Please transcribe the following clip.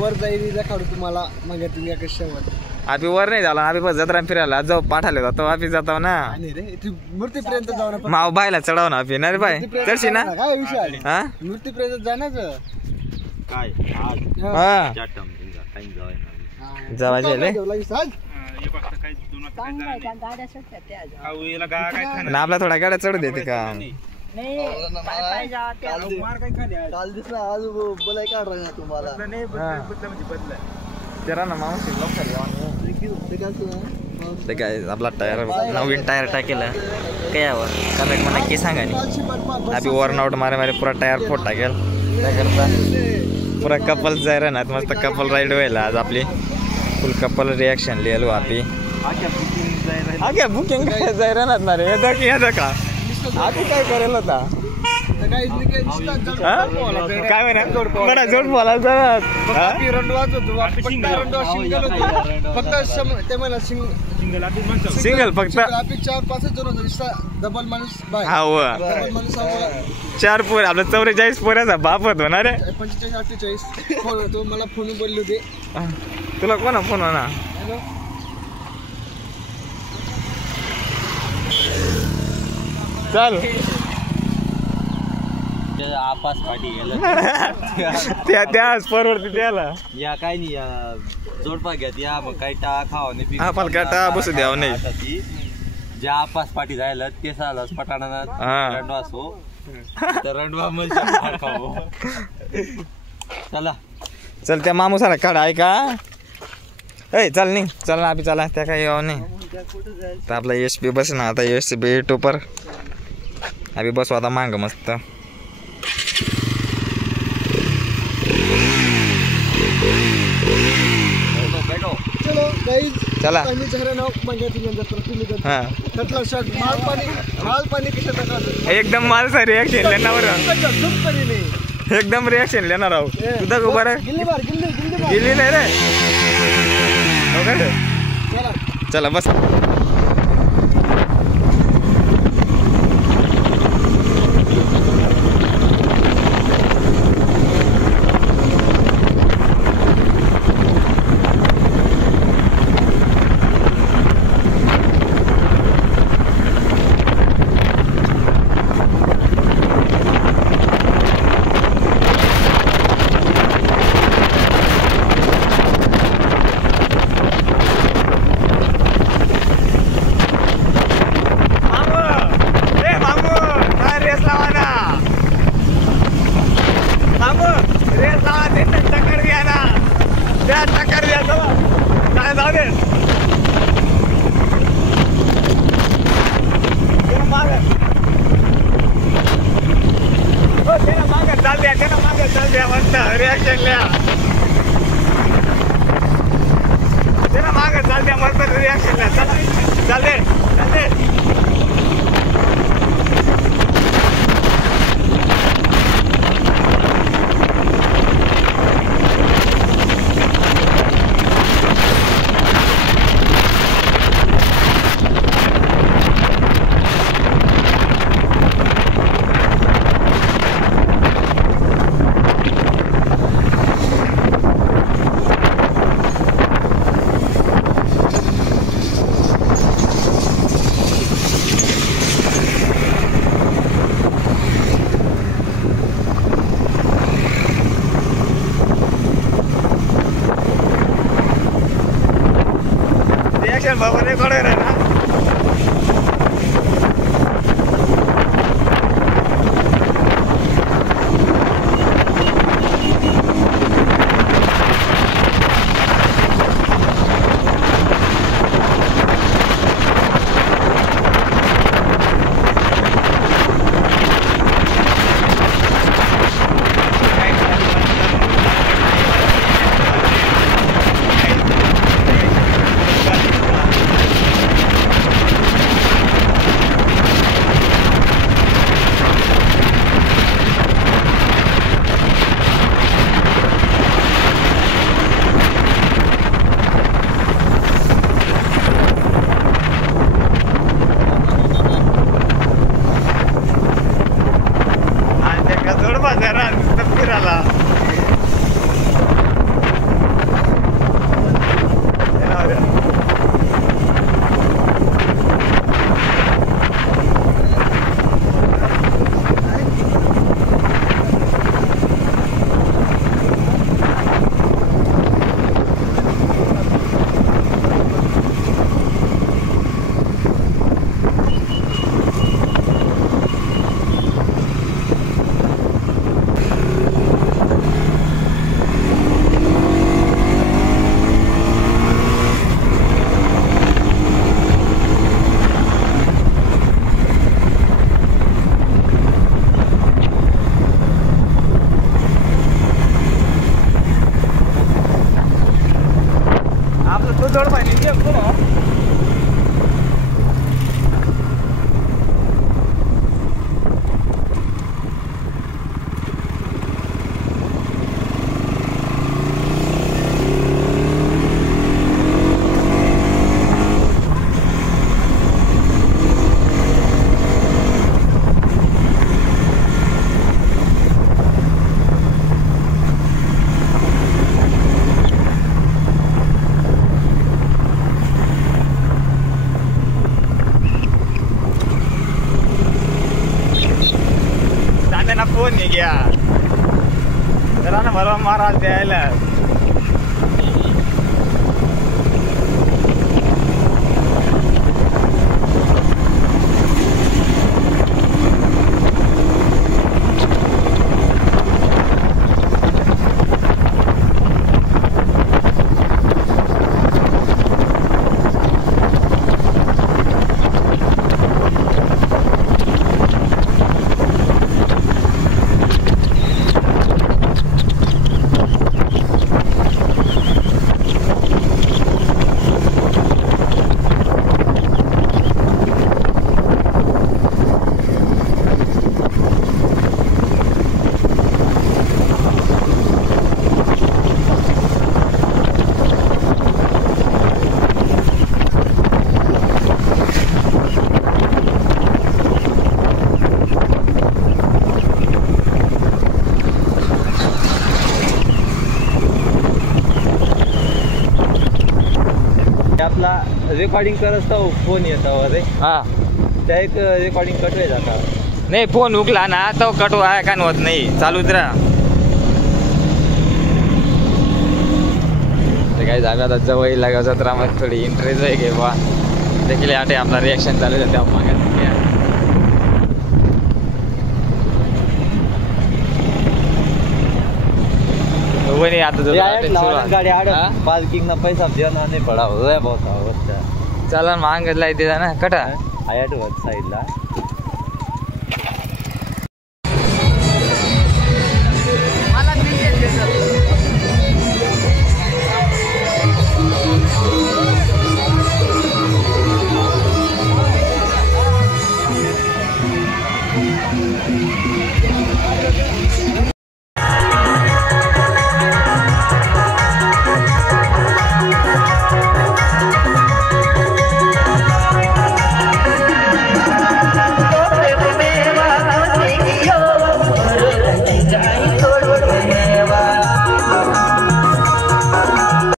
वर जाईल दाखवतो तुम्हाला मग तुम्ही कशावर आम्ही वर नाही झाला आम्ही बस जत्रा फिरायला जाऊ पाठाले जातो आम्ही जातो ना मूर्तीपर्यंत जाऊ ना माव बायला चढाव ना आम्ही ना रे बाय चढशी ना काय विषय हा मूर्तीपर्यंत जाण्याचं काय हा जावायचे आपला थोडा गाड्या चढू देते का काल दिसला आज बोलाय काढ राहा तुम्हाला तेरा ना मावशी काय आपला टायर नवीन टायर टाकेला काय यावं कमेंट मला नक्की सांगा नाही आम्ही वर्नआउट मारे मारे पुरा टायर फोट टाकेल काय करता पुरा कपल जाय राहणार मस्त कपल राईड व्हायला आज आपली फुल कपल रिॲक्शन लिहिलो आपली आगे बुकिंग काय जाय राहणार ना रे येतं का आधी काय करेल होता काय म्हणा जोड बोलायचं सिंगल फक्त 4-5 माणूस चार पोर आपला 44 पोराचा बाप होतो ना रे 45-48 मला फोन बोलले होते तुला कोणा फोन म्हणा चल आपास पाठी गेला त्याच परवडते त्याला या काय नाही जोडपा घ्यात या मग काही टा खावा नाही आपण काय टा बसू द्यावं नाही ज्या आपास पाठी जायला ते सालाच पटाणा रंडवा असो तर रंडवा म्हणजे खावो चला चल त्या मामू सारा काढ आहे का ए चल नाही चल ना अभी चला त्या काही यावं नाही तर आपला एसपी बस ना आता एसपी टोपर अभी बसू आता मांग मस्त चलो गाइस चला आम्ही जरा नाव मंग्याची नंतर हां खटला शर्ट माल पाणी कशा टाकायचं एकदम माल सा रिएक्शन लेणार एकदम रिएक्शन लेणार आहो तुझा उभा रे गिल्ली नाही रे चला बस बाबा रे कोण रे ना ना फोन नाही घ्या जरा ना बरोबर महाराज द्यायला आपला रेकॉर्डिंग करत फोन येतो रे हा त्या एक रेकॉर्डिंग कटवाय जाता नाही फोन उकला ना तो कटू आहे का होत नाही चालूच राहा काही झालं आता जवळ लागा जत्रामध्ये थोडी इंटरेस्ट आहे घे बा देखील आटे आपला रिॲक्शन चालू आहे त्या मागे वही आता गाडी आड पार्किंग ना पैसा देना नाही पडा हो बहुत अवस्था चला मांग लाई दे ना कटा आयाट साईडला